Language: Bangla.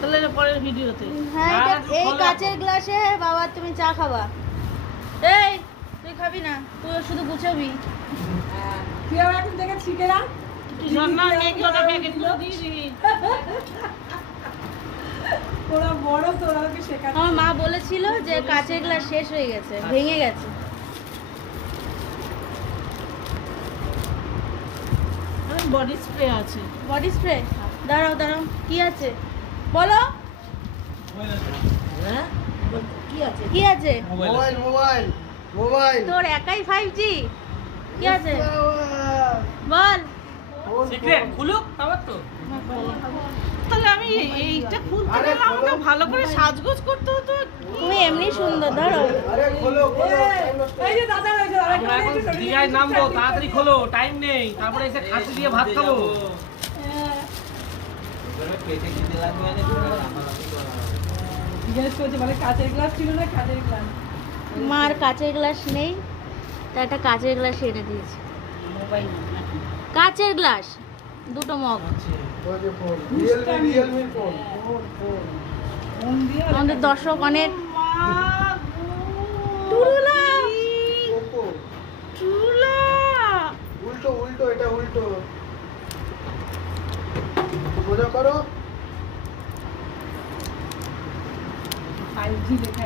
তাহলে পরের ভিডিওতে। হ্যাঁ এই কাচের গ্লাসে বাবা তুমি চা খাবা। এই তুই খাবি না, তুই শুধু গুছাবি। তুই এখন থেকে শিখে না ওরা বড় তো ওরাকে শেখাচ্ছে। আমার মা বলেছিল যে কাচের গ্লাস শেষ হয়ে গেছে, ভেঙে গেছে। বডি স্প্রে আছে। বডি স্প্রে দাঁড়াও দাঁড়াও, কি আছে বলো? হ্যাঁ কি আছে? কি আছে? মোবাইল মোবাইল মোবাইল তোর একাই 5G? কি আছে বল। সিক্রেট খুলুক আবার তো। তাহলে আমি এইটা খুলতে আরে গেলে আমাকে খোলো। ভালো করে সাজগোজ করতে হতো। তুমি এমনি সুন্দর, ধরো। আরে খোলো খোলো টাইম নষ্ট এই যে দাদা ওই যে আমরা এখন দিঘায় নামবো, তাড়াতাড়ি খোলো, টাইম নেই। তারপরে এসে খাসি দিয়ে ভাত খাবো। জিজ্ঞেস করছে মানে কাচের গ্লাস ছিল না কাচের গ্লাস। মার কাচের গ্লাস নেই, তা একটা কাচের গ্লাস এনে দিয়েছে। কাচের গ্লাস দুটো মগ। ওই যে ফোন রিয়েলমি ফোন মন দিয়ে আমাদের দর্শক অনেক। মা গো, টুরুলা পোকো চুলা। উল্টো উল্টো এটা উল্টো সোজা করো 5G লেখা